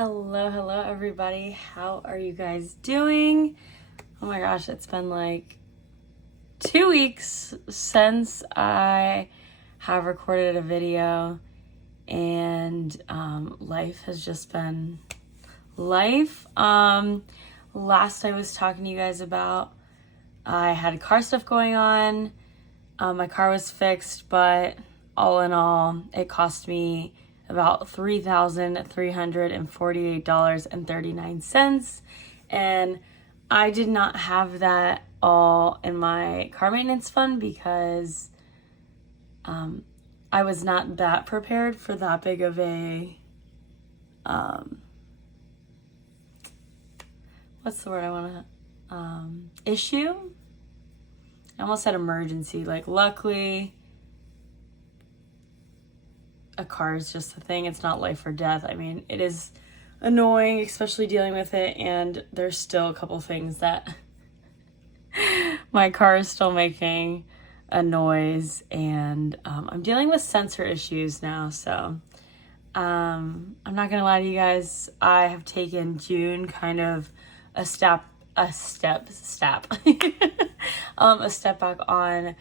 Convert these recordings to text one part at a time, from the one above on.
Hello, everybody. How are you guys doing? Oh my gosh, it's been like 2 weeks since I have recorded a video, and life has just been life. Last I was talking to you guys about, I had car stuff going on. My car was fixed, but all in all, it cost me about $3,348.39. And I did not have that all in my car maintenance fund because I was not that prepared for that big of a, what's the word I want to, issue? I almost said emergency. Like, luckily, a car is just a thing. It's not life or death. I mean, it is annoying, especially dealing with it, and there's still a couple things that my car is still making a noise, and I'm dealing with sensor issues now, so I'm not gonna lie to you guys. I have taken June kind of a step back on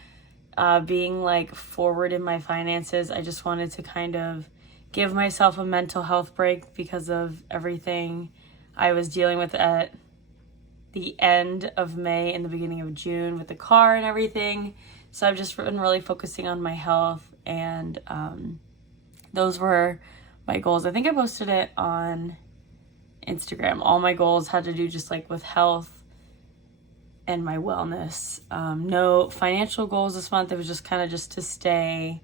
being like forward in my finances. I just wanted to kind of give myself a mental health break because of everything I was dealing with at the end of May and the beginning of June with the car and everything. So I've just been really focusing on my health, and those were my goals. I think I posted it on Instagram. All my goals had to do just like with health and my wellness. No financial goals this month. It was just kind of just to stay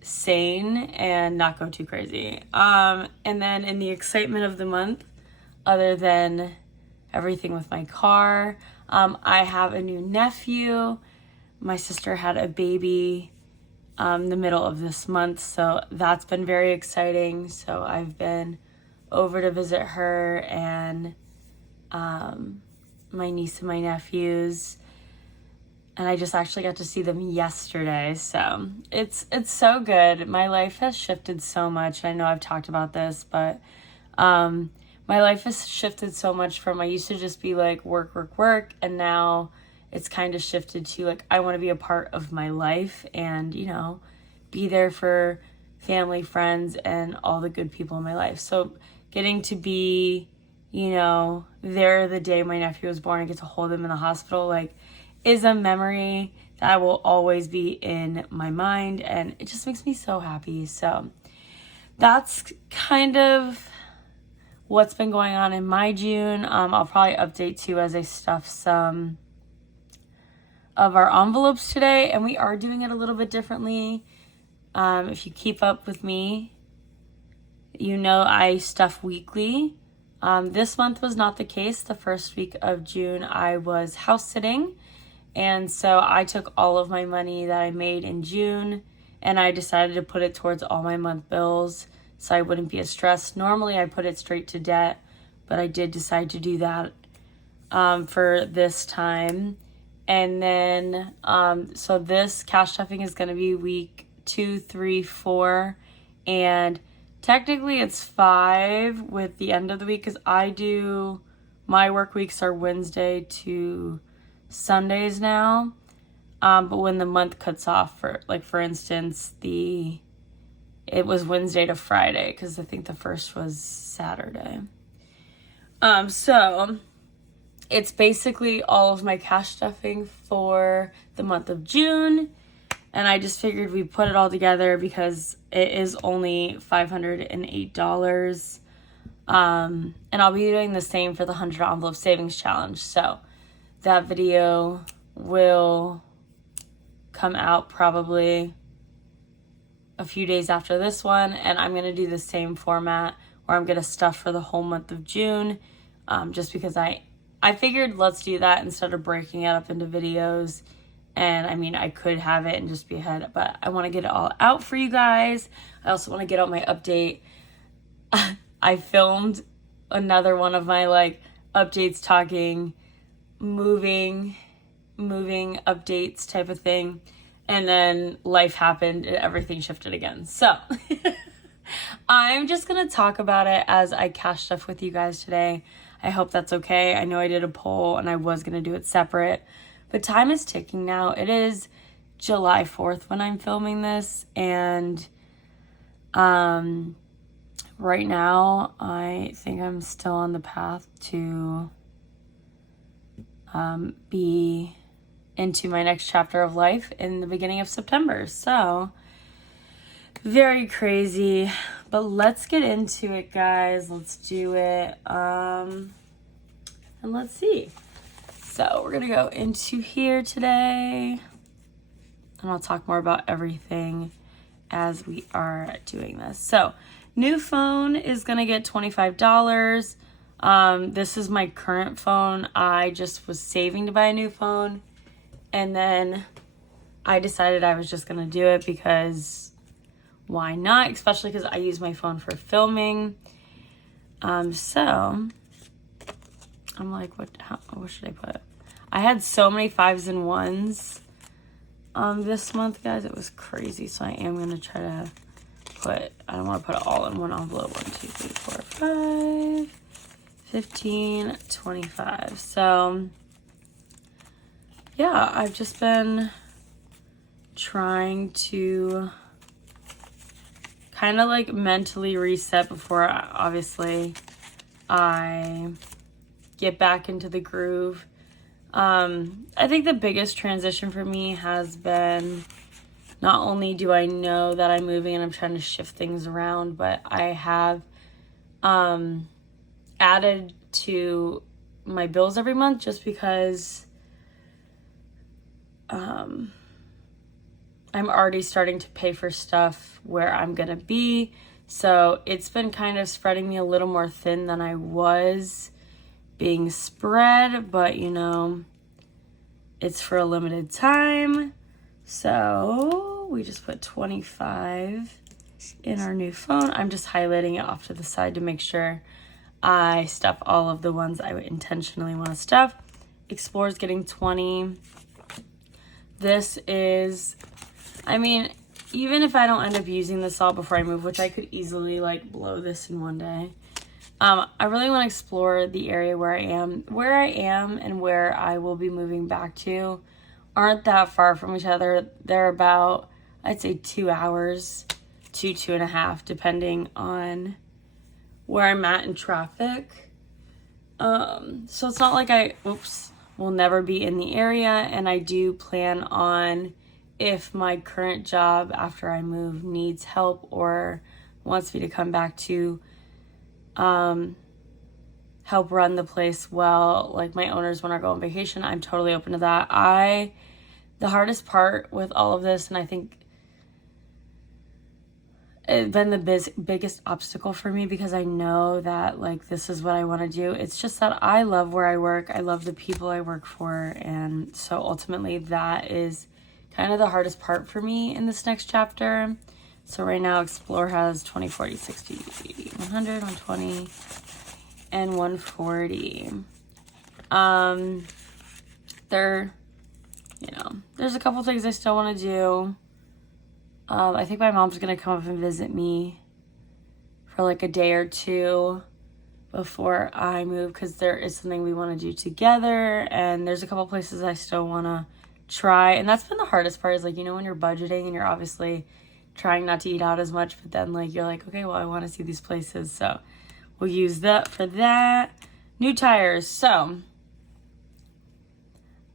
sane and not go too crazy. And then in the excitement of the month, other than everything with my car, I have a new nephew. My sister had a baby the middle of this month, so that's been very exciting. So I've been over to visit her and my niece and my nephews, and I just actually got to see them yesterday. So it's so good. My life has shifted so much. I know I've talked about this, but my life has shifted so much from I used to just be like work, and now it's kind of shifted to like I want to be a part of my life and, you know, be there for family, friends, and all the good people in my life. So getting to be, you know, there the day my nephew was born and get to hold him in the hospital, like, is a memory that will always be in my mind, and it just makes me so happy. So that's kind of what's been going on in my June. I'll probably update too as I stuff some of our envelopes today, and we are doing it a little bit differently. If you keep up with me, you know I stuff weekly. This month was not the case. The first week of June, I was house sitting. And so I took all of my money that I made in June and I decided to put it towards all my month bills so I wouldn't be as stressed. Normally I put it straight to debt, but I did decide to do that for this time. And then, so this cash stuffing is going to be week 2, 3, 4, and technically it's 5 with the end of the week, because my work weeks are Wednesday to Sundays now. But when the month cuts off, for instance, it was Wednesday to Friday, because I think the first was Saturday. So it's basically all of my cash stuffing for the month of June. And I just figured we put it all together because it is only $508. And I'll be doing the same for the 100 envelope savings challenge. So that video will come out probably a few days after this one. And I'm going to do the same format where I'm going to stuff for the whole month of June. Just because I figured let's do that instead of breaking it up into videos. And I mean, I could have it and just be ahead, but I want to get it all out for you guys. I also want to get out my update. I filmed another one of my like updates talking, moving updates type of thing. And then life happened and everything shifted again. So I'm just gonna talk about it as I cash stuff with you guys today. I hope that's okay. I know I did a poll and I was gonna do it separate, but time is ticking now. It is July 4th when I'm filming this, and right now I think I'm still on the path to be into my next chapter of life in the beginning of September. So very crazy, but let's get into it, guys. Let's do it. And let's see. So we're gonna go into here today, and I'll talk more about everything as we are doing this. So new phone is gonna get $25. This is my current phone. I just was saving to buy a new phone, and then I decided I was just gonna do it because why not? Especially because I use my phone for filming. So I'm like, what should I put? I had so many 5s and 1s this month, guys. It was crazy. So I am gonna try to put, I don't want to put it all in one envelope. 1, 2, 3, 4, 5, 15, 25. So yeah, I've just been trying to kind of like mentally reset before obviously I get back into the groove. I think the biggest transition for me has been, not only do I know that I'm moving and I'm trying to shift things around, but I have added to my bills every month just because I'm already starting to pay for stuff where I'm gonna be. So it's been kind of spreading me a little more thin than I was being spread, but you know, it's for a limited time. So we just put 25 in our new phone. I'm just highlighting it off to the side to make sure I stuff all of the ones I would intentionally want to stuff. Explorer's getting 20. This is, I mean, even if I don't end up using this all before I move, which I could easily like blow this in one day, I really want to explore the area where I am. Where I am and where I will be moving back to aren't that far from each other. They're about, I'd say 2 hours to 2.5, depending on where I'm at in traffic. So it's not like I, will never be in the area, and I do plan on, if my current job after I move needs help or wants me to come back to help run the place well, like my owners when I go on vacation, I'm totally open to that. The hardest part with all of this, and I think it's been the biggest obstacle for me, because I know that like this is what I want to do. It's just that I love where I work. I love the people I work for, and so ultimately that is kind of the hardest part for me in this next chapter. So right now Explore has 20, 40, 60, 80, 100, 120, and 140. There's a couple things I still want to do. I think my mom's gonna come up and visit me for like a day or two before I move, because there is something we want to do together, and there's a couple places I still want to try. And that's been the hardest part, is like, you know, when you're budgeting and you're obviously trying not to eat out as much, but then like you're like, okay, well, I want to see these places, so we'll use that for that. New tires. So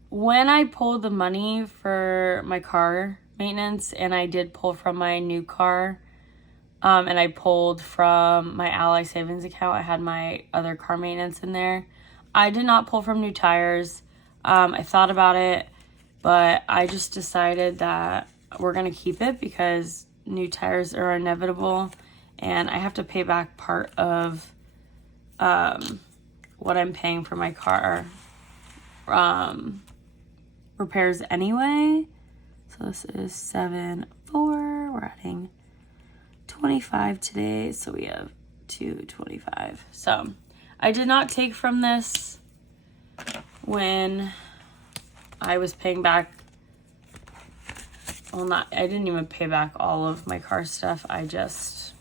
when I pulled the money for my car maintenance, and I did pull from my new car, and I pulled from my Ally savings account, I had my other car maintenance in there. I did not pull from new tires. I thought about it, but I just decided that we're gonna keep it because new tires are inevitable, and I have to pay back part of what I'm paying for my car repairs anyway. So this is 7, 4. We're adding 25 today, so we have 225. So I did not take from this when I was paying back. Well, I didn't even pay back all of my car stuff. I just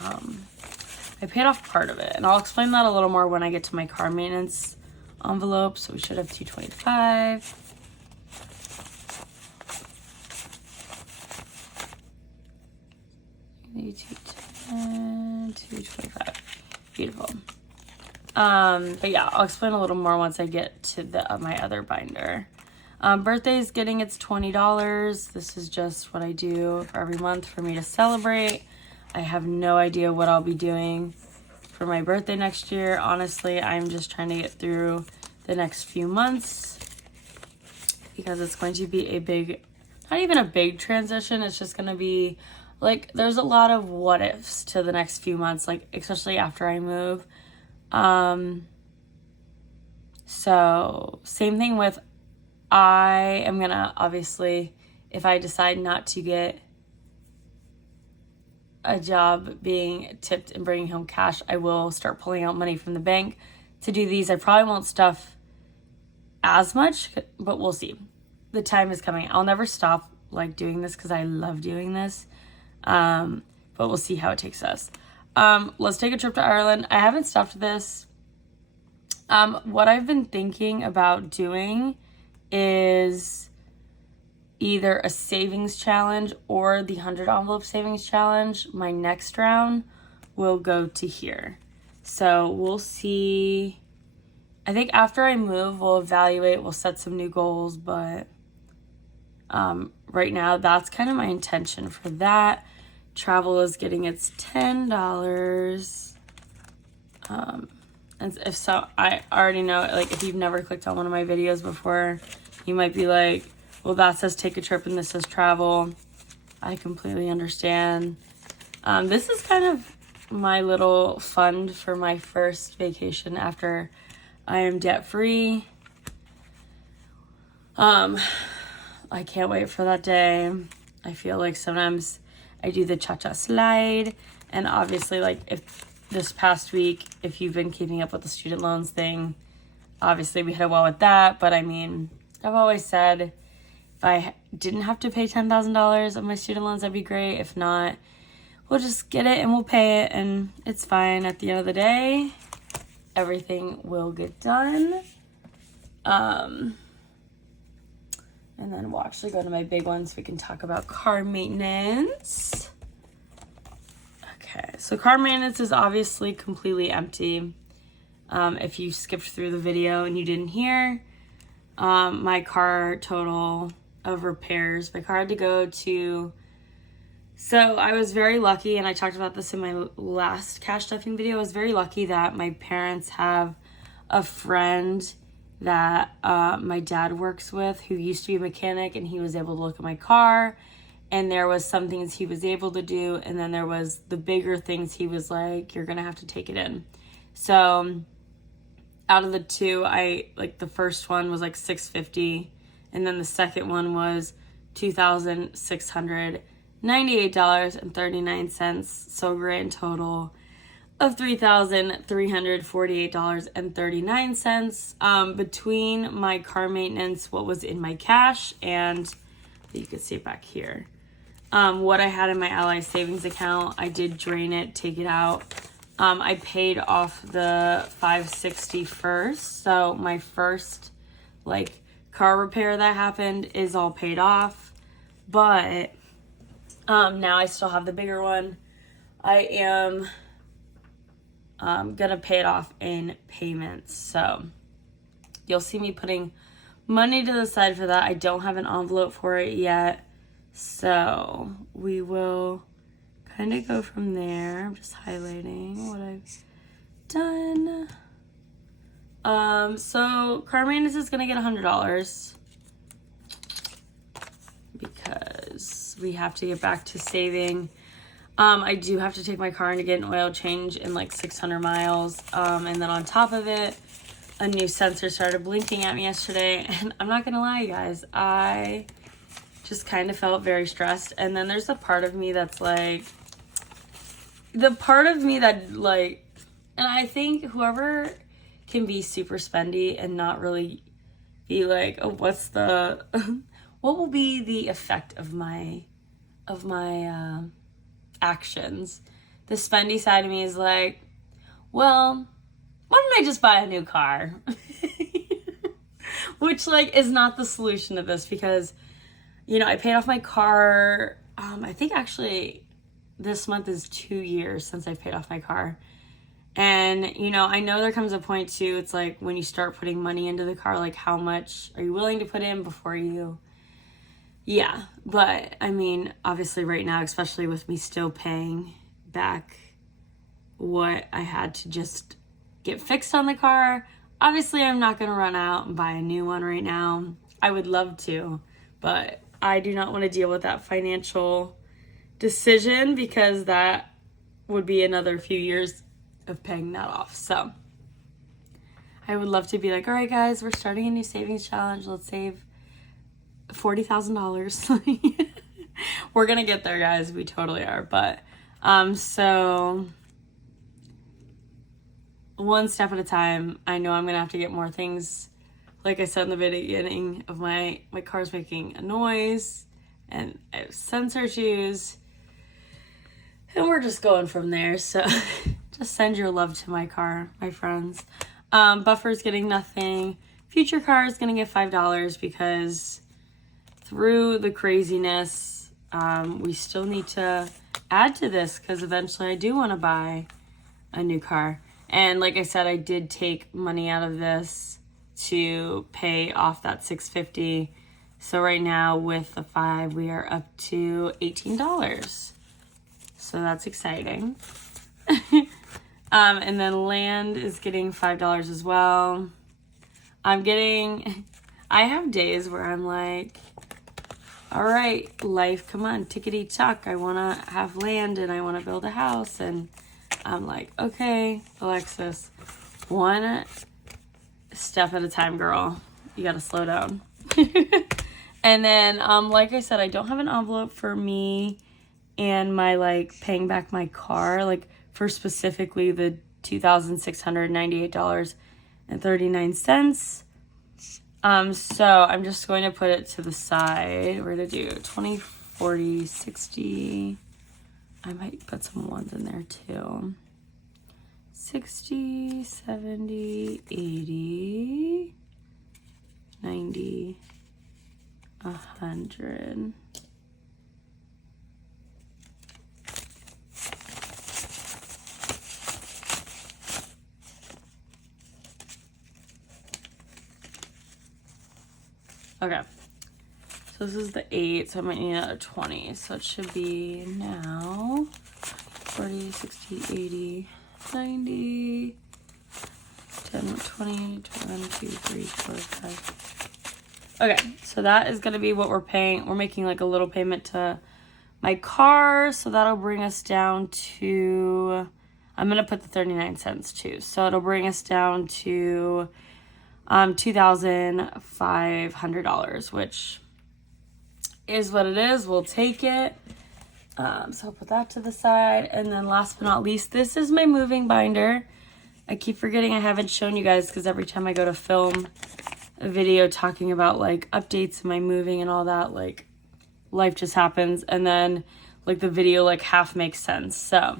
I paid off part of it, and I'll explain that a little more when I get to my car maintenance envelope. So we should have $225. $210, $225. Beautiful. But yeah, I'll explain a little more once I get to my other binder. Birthday's getting its $20. This is just what I do for every month for me to celebrate. I have no idea what I'll be doing for my birthday next year. Honestly, I'm just trying to get through the next few months because it's going to be a big, not even a big transition. It's just going to be like, there's a lot of what ifs to the next few months, like especially after I move. So same thing with, I am gonna, obviously, if I decide not to get a job being tipped and bringing home cash, I will start pulling out money from the bank to do these. I probably won't stuff as much, but we'll see. The time is coming. I'll never stop like doing this because I love doing this. But we'll see how it takes us. Let's take a trip to Ireland. I haven't stuffed this. What I've been thinking about doing is either a savings challenge or the 100 envelope savings challenge. My next round will go to here. So we'll see. I think after I move, we'll evaluate, we'll set some new goals, but right now that's kind of my intention for that. Travel is getting its $10. And if so, I already know, like, if you've never clicked on one of my videos before, you might be like, well, that says take a trip and this says travel. I completely understand. This is kind of my little fund for my first vacation after I am debt-free. I can't wait for that day. I feel like sometimes I do the cha-cha slide, and obviously, like, if this past week, if you've been keeping up with the student loans thing, obviously we hit a wall with that. But I mean, I've always said if I didn't have to pay $10,000 of my student loans, that'd be great. If not, we'll just get it and we'll pay it, and it's fine. At the end of the day, everything will get done. And then we'll actually go to my big one so we can talk about car maintenance. Okay, so car maintenance is obviously completely empty. If you skipped through the video and you didn't hear, my car total of repairs, my car had to go to, so I was very lucky, and I talked about this in my last cash stuffing video. I was very lucky that my parents have a friend that my dad works with who used to be a mechanic, and he was able to look at my car. And there was some things he was able to do, and then there was the bigger things he was like, you're gonna have to take it in. So out of the two, the first one was like $650, and then the second one was $2,698.39. So grand total of $3,348.39. Between my car maintenance, what was in my cash, and you can see it back here. What I had in my Ally savings account, I did drain it, take it out. I paid off the $560 first. So my first car repair that happened is all paid off. But now I still have the bigger one. I am gonna pay it off in payments. So you'll see me putting money to the side for that. I don't have an envelope for it yet. So we will kind of go from there. I'm just highlighting what I've done. So car maintenance is gonna get $100 because we have to get back to saving. I do have to take my car in to get an oil change in like 600 miles. And then on top of it, a new sensor started blinking at me yesterday. And I'm not gonna lie, you guys, I just kind of felt very stressed. And then there's a part of me that's like, and I think whoever can be super spendy and not really be like, oh, what will be the effect of my actions? the spendy side of me is like, well, why don't I just buy a new car? Which, like, is not the solution to this because, you know, I paid off my car. I think actually this month is 2 years since I paid off my car. And, you know, I know there comes a point too, it's like when you start putting money into the car, like how much are you willing to put in before you, yeah. But I mean, obviously right now, especially with me still paying back what I had to just get fixed on the car, obviously I'm not going to run out and buy a new one right now. I would love to, but I do not want to deal with that financial decision because that would be another few years of paying that off. So I would love to be like, all right guys, we're starting a new savings challenge. Let's save $40,000. We're gonna get there, guys. We totally are. But so one step at a time. I know I'm gonna have to get more things. Like I said in the beginning of my car's making a noise and I have sensor issues. And we're just going from there. So just send your love to my car, my friends. Buffer's getting nothing. Future car is going to get $5 because through the craziness, we still need to add to this because eventually I do want to buy a new car. And like I said, I did take money out of this to pay off that $650. So right now with the 5, we are up to $18. So that's exciting. And then land is getting $5 as well. I have days where I'm like, all right, life, come on, tickety-tock. I want to have land and I want to build a house. And I'm like, okay, Alexis, one step at a time, girl. You got to slow down. And then, like I said, I don't have an envelope for me and my, like, paying back my car, like, for specifically the $2,698.39. So I'm just going to put it to the side. We're going to do 20, 40, 60. I might put some ones in there too. 60, 70, 80, 90, 100. Okay, so this is the 8, so I might need another 20. So it should be now 40, 60, 80, 90, 10, 20, 21, 2, 3, 4, 5. Okay, so that is going to be what we're paying. We're making like a little payment to my car, so that'll bring us down to, I'm going to put the 39 cents too. So it'll bring us down to $2,500, which is what it is. We'll take it. So I'll put that to the side. And then last but not least, this is my moving binder. I keep forgetting I haven't shown you guys because every time I go to film a video talking about like updates in my moving and all that, like life just happens. And then like the video like half makes sense. So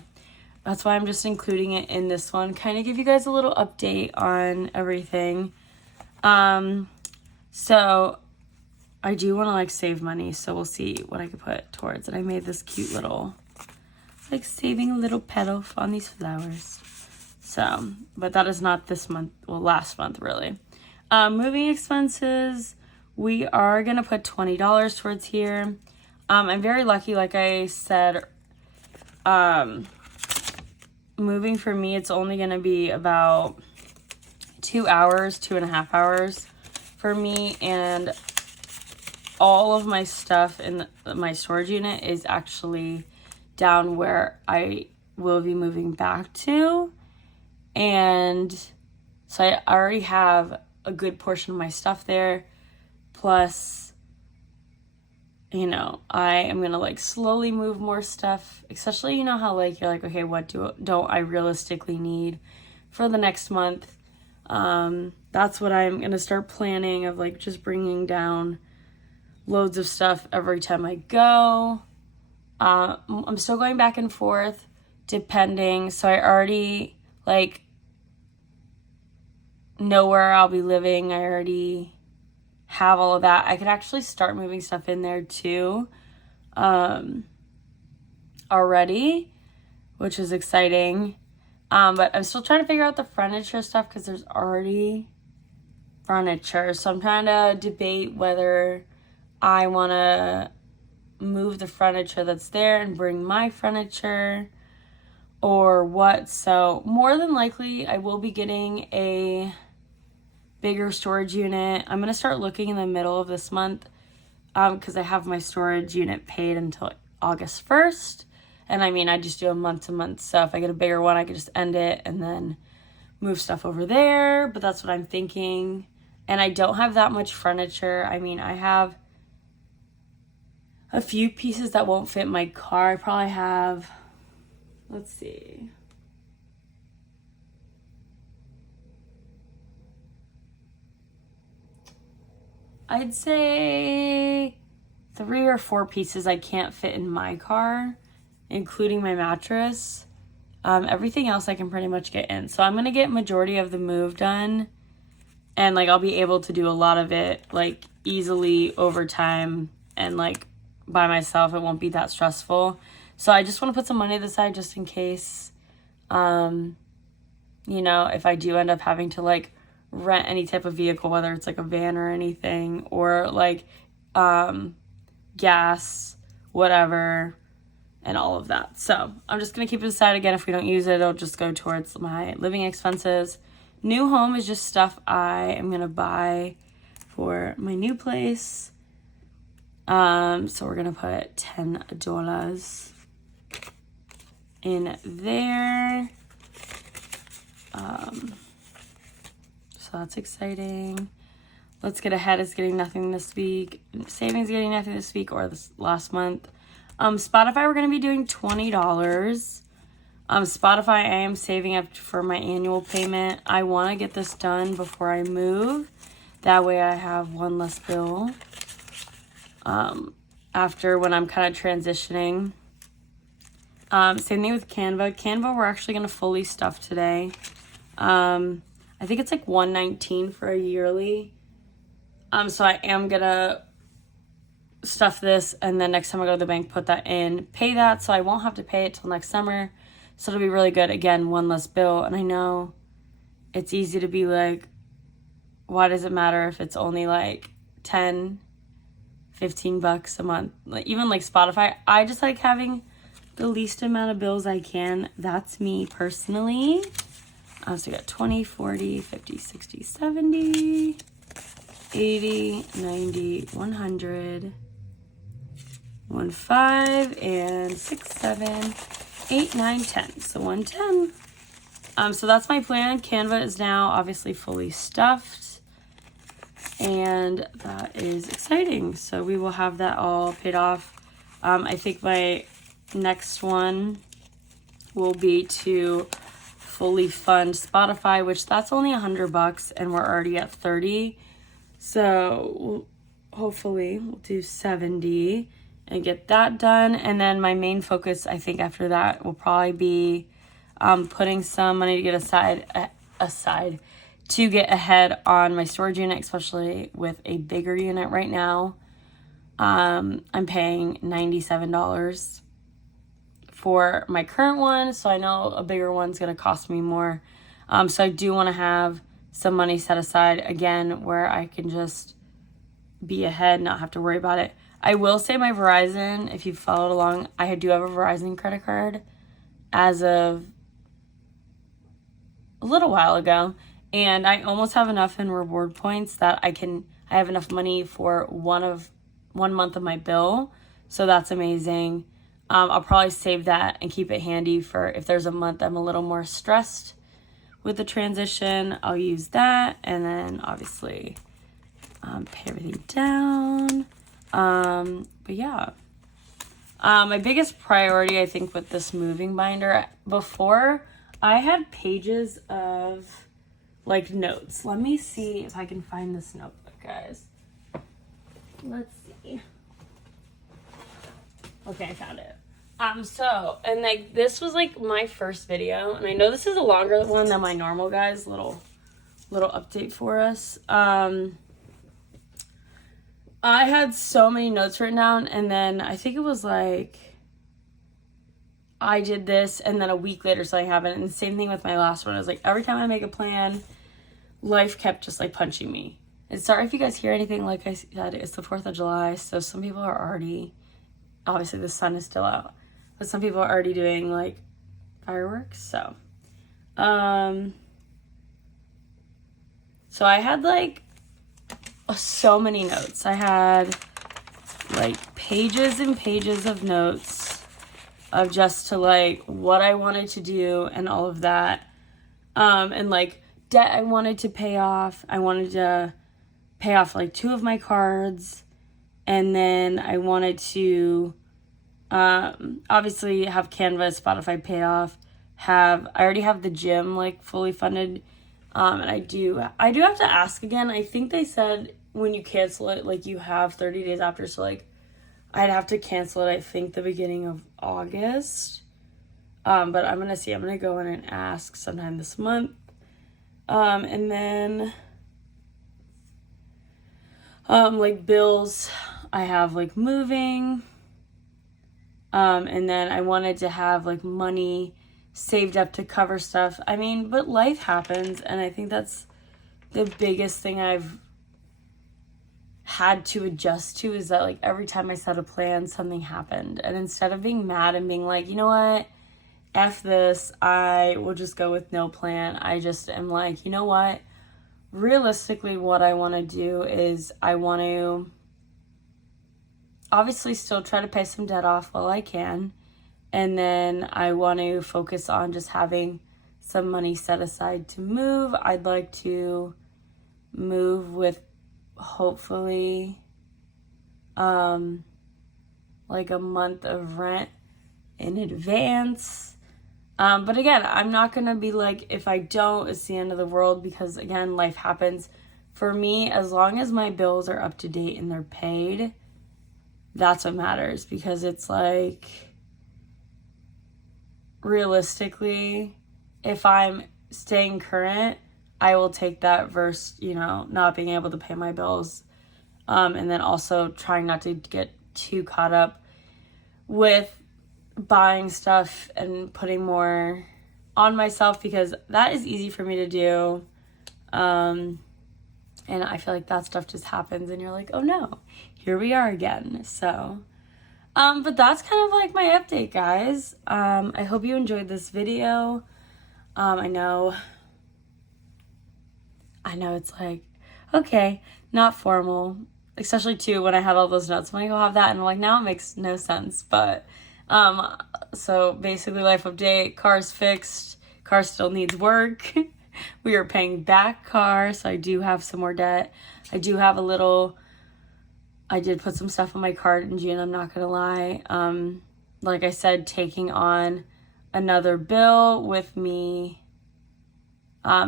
that's why I'm just including it in this one. Kind of give you guys a little update on everything. So I do want to like save money, so we'll see what I could put towards it. I made this cute little, like saving a little petal on these flowers. So, but that is not this month, well, last month really. Moving expenses, we are going to put $20 towards here. I'm very lucky, like I said, moving for me, it's only going to be about 2 hours, 2.5 hours for me, and all of my stuff in my storage unit is actually down where I will be moving back to. And so I already have a good portion of my stuff there. Plus, you know, I am going to like slowly move more stuff, especially, you know, how like you're like, okay, what don't I realistically need for the next month? That's what I'm going to start planning of like just bringing down loads of stuff every time I go. I'm still going back and forth depending. So I already, like, know where I'll be living. I already have all of that. I could actually start moving stuff in there too, already, which is exciting. But I'm still trying to figure out the furniture stuff because there's already furniture. So I'm trying to debate whether I want to move the furniture that's there and bring my furniture or what. So more than likely I will be getting a bigger storage unit. I'm going to start looking in the middle of this month because I have my storage unit paid until August 1st. And I mean, I just do a month to month. So if I get a bigger one, I could just end it and then move stuff over there. But that's what I'm thinking. And I don't have that much furniture. I mean, I have a few pieces that won't fit my car. I probably have, let's see. I'd say 3 or 4 pieces I can't fit in my car, including my mattress. Everything else I can pretty much get in. So I'm going to get majority of the move done. And, like, I'll be able to do a lot of it, like, easily over time and, like, by myself. It won't be that stressful. So I just want to put some money aside just in case, you know, if I do end up having to, like, rent any type of vehicle, whether it's, like, a van or anything, or, like, gas, whatever, and all of that. So I'm just going to keep it aside. Again, if we don't use it, it'll just go towards my living expenses. New home is just stuff I am going to buy for my new place. So we're going to put $10 in there. So that's exciting. Let's Get Ahead is getting nothing this week. Savings getting nothing this week or this last month. Spotify, we're going to be doing $20. Spotify, I am saving up for my annual payment. I want to get this done before I move. That way I have one less bill after when I'm kind of transitioning. Same thing with Canva. Canva, we're actually going to fully stuff today. I think it's like $119 for a yearly. So I am going to stuff this, and then next time I go to the bank, put that in, pay that, so I won't have to pay it till next summer. So it'll be really good. Again, one less bill. And I know it's easy to be like, why does it matter if it's only like 10, 15 bucks a month? Like, even like Spotify, I just like having the least amount of bills I can. That's me personally. So we got 20, 40, 50, 60, 70, 80, 90, 100, 15, and 6, 7, 8, 9, 10. So 110. So that's my plan. Canva is now obviously fully stuffed. And that is exciting. So we will have that all paid off. I think my next one will be to fully fund Spotify, which that's only $100 and we're already at 30. So hopefully we'll do 70 and get that done. And then my main focus, I think after that, will probably be putting some money to get aside to get ahead on my storage unit, especially with a bigger unit right now. I'm paying $97 for my current one, so I know a bigger one's going to cost me more. So I do want to have some money set aside, again, where I can just be ahead, not have to worry about it. I will say my Verizon, if you've followed along, I do have a Verizon credit card as of a little while ago, and I almost have enough in reward points that I have enough money for one month of my bill, so that's amazing. I'll probably save that and keep it handy for if there's a month I'm a little more stressed with the transition. I'll use that, and then obviously pay everything down. But yeah, my biggest priority, I think, with this moving binder, before I had pages of like notes. Let me see if I can find this notebook, guys. Let's see. Okay, I found it. And like, this was like my first video, and I know this is a longer one than my normal, guys. Little update for us. I had so many notes written down, and then I think it was like, I did this, and then a week later something happened, and the same thing with my last one. It was like, every time I make a plan, life kept just like punching me. And sorry if you guys hear anything. Like I said, it's the 4th of July, so some people are already, obviously the sun is still out, but some people are already doing like fireworks. So I had like so many notes. I had like pages and pages of notes of just to like what I wanted to do and all of that. And like debt I wanted to pay off. I wanted to pay off like 2 of my cards, and then I wanted to obviously have Canva, Spotify paid off. I already have the gym like fully funded, and I do have to ask again. I think they said when you cancel it, like you have 30 days after, so like I'd have to cancel it, I think the beginning of August. But I'm gonna go in and ask sometime this month. And then like bills, I have like moving, and then I wanted to have like money saved up to cover stuff. I mean, but life happens, and I think that's the biggest thing I've had to adjust to, is that like every time I set a plan, something happened. And instead of being mad and being like, you know what, F this, I will just go with no plan, I just am like, you know what, realistically what I want to do is I want to obviously still try to pay some debt off while I can, and then I want to focus on just having some money set aside to move. I'd like to move with hopefully like a month of rent in advance. But again, I'm not gonna be like, if I don't, it's the end of the world, because again, life happens. For me, as long as my bills are up to date and they're paid, that's what matters. Because it's like, realistically, if I'm staying current, I will take that versus, not being able to pay my bills. And then also trying not to get too caught up with buying stuff and putting more on myself, because that is easy for me to do. And I feel like that stuff just happens and you're like, oh no, here we are again. So, but that's kind of like my update, guys. I hope you enjoyed this video. I know it's like, okay, not formal, especially too when I had all those notes. I'm like, I'll have that, and I'm like, now it makes no sense. But so basically, life update: car's fixed, car still needs work. We are paying back car, so I do have some more debt. I did put some stuff on my card in June, I'm not gonna lie. Like I said, taking on another bill with me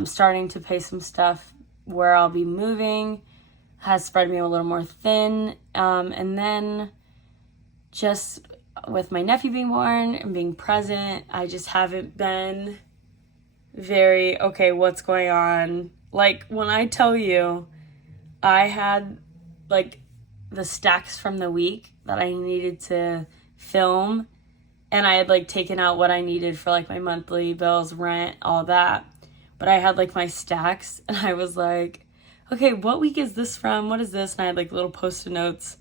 starting to pay some stuff where I'll be moving has spread me a little more thin. And then just with my nephew being born and being present, I just haven't been very, okay, what's going on? Like, when I tell you, I had like the stacks from the week that I needed to film, and I had like taken out what I needed for like my monthly bills, rent, all that. But I had like my stacks, and I was like, okay, what week is this from? What is this? And I had like little post-it notes,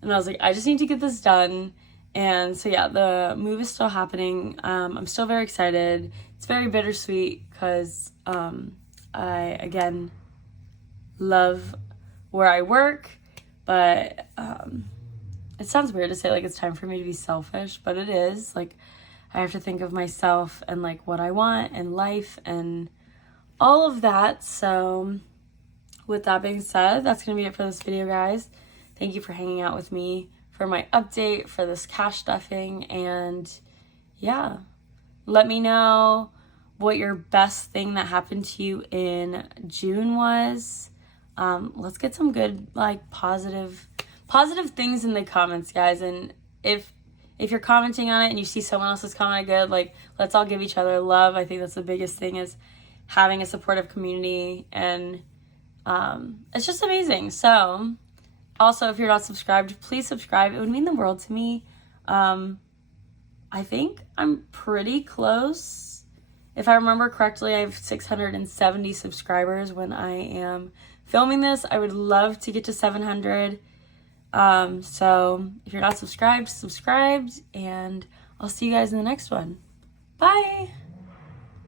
and I was like, I just need to get this done. And so yeah, the move is still happening. I'm still very excited. It's very bittersweet because I again love where I work, but it sounds weird to say like it's time for me to be selfish, but it is. Like, I have to think of myself and like what I want in life and all of that. So with that being said, that's gonna be it for this video, guys. Thank you for hanging out with me for my update for this cash stuffing, and yeah, let me know what your best thing that happened to you in June was. Let's get some good, like, positive things in the comments, guys. And if if you're commenting on it and you see someone else's comment good, like, let's all give each other love. I think that's the biggest thing, is having a supportive community, and it's just amazing. So also, if you're not subscribed, please subscribe. It would mean the world to me. I think I'm pretty close. If I remember correctly, I have 670 subscribers when I am filming this. I would love to get to 700. So if you're not subscribed, and I'll see you guys in the next one. Bye!